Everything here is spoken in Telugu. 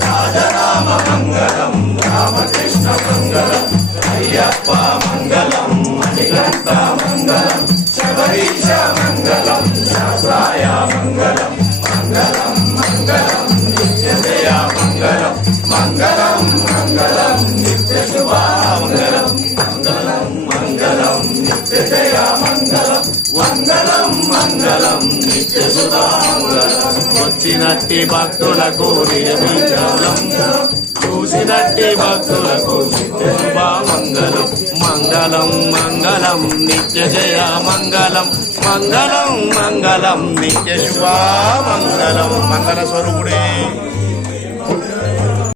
రాజరామ మంగళం రామకృష్ణ మంగళం అయ్యప్ప మంగళం మణికంఠ మంగళం శబరీశ మంగళం శాస్త్రాయ మంగళం మంగళం మంగళం నిత్యజయ మంగళం మంగళం మంగళం నిత్య శుభ మంగళం మంగళం మంగళం నిత్యజయ మంగళం మంగళం మంగళం నిత్య శుభ మంగళం వచ్చినట్టి భక్తులకు నిజబీజం చూసినట్టి భక్తులకు నిత్య శుభ మంగళం మంగళం మంగళం నిత్య జయ మంగళం మంగళం మంగళం నిత్య శుభ మంగళం మంగళ స్వరూపుడే